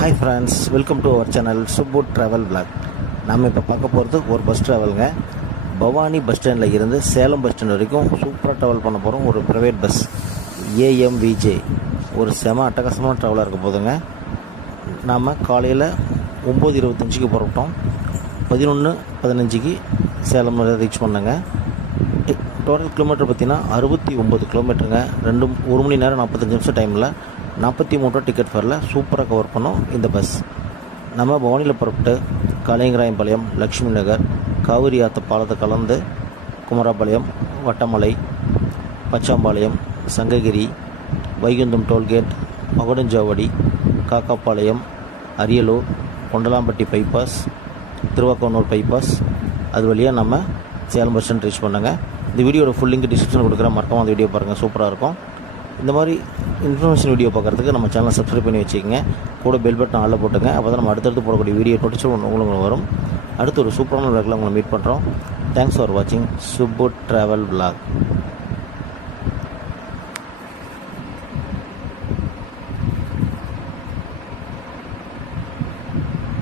Hi friends welcome to our channel Subbu travel vlog நம்ம இப்போ பார்க்க போகிறது ஒரு பஸ் ட்ராவலுங்க பவானி பஸ் ஸ்டாண்டில் இருந்து சேலம் பஸ் ஸ்டாண்ட் வரைக்கும் சூப்பராக ட்ராவல் பண்ண போகிறோம் ஒரு ப்ரைவேட் பஸ் ஏஎம்விஜே ஒரு செம அட்டகாசமான ட்ராவலாக இருக்க போதுங்க. நாம் காலையில் ஒம்பது இருபத்தஞ்சிக்கு புறப்பட்டோம். பதினொன்று பதினஞ்சுக்கு சேலம் ரீச் பண்ணங்க. டோட்டல் கிலோமீட்டர் பார்த்திங்கன்னா அறுபத்தி ஒம்பது கிலோமீட்டருங்க ரெண்டு ஒரு மணி நேரம் நாற்பத்தஞ்சு நிமிஷம் டைமில் நாற்பத்தி மூணு ரூபா டிக்கெட் ஃபேரில் சூப்பராக கவர் பண்ணோம். இந்த பஸ் நம்ம பவானியில் புறப்பட்டு கலைங்கராயம்பாளையம் லக்ஷ்மி நகர் காவிரி ஆற்று பாலத்தை கலந்து Kumarapalayam Vattamalai Pachampalayam Sankagiri Vaikuntham tollgate Magudanchavadi Kakkapalayam Ariyalur Kondalampatti bypass Thiruvakkonur bypass அது வழியாக நம்ம சேலம் பஸ் ஸ்டாண்ட் ரீச் பண்ணுங்கள் இந்த வீடியோட ஃபுல் லிங்க் டிஸ்கிரிப்ஷன் கொடுக்குற மறக்காம அந்த வீடியோ பாருங்கள் சூப்பராக இருக்கும். இந்த மாதிரி இன்ஃபர்மேஷன் வீடியோ பார்க்குறதுக்கு நம்ம சேனலை சப்ஸ்கிரைப் பண்ணி வச்சுக்கோங்க. கூட பெல் பட்டன் ஆளில் போட்டுங்க. அப்போ தான் நம்ம அடுத்தடுத்து போடக்கூடிய வீடியோ நோட்டிச்சு உங்களுக்கு வரும். அடுத்து ஒரு சூப்பரான விளக்கில் உங்களை மீட் பண்ணுறோம் தேங்க்ஸ் ஃபார் வாட்சிங் சுப்பு ட்ராவல் விளாக்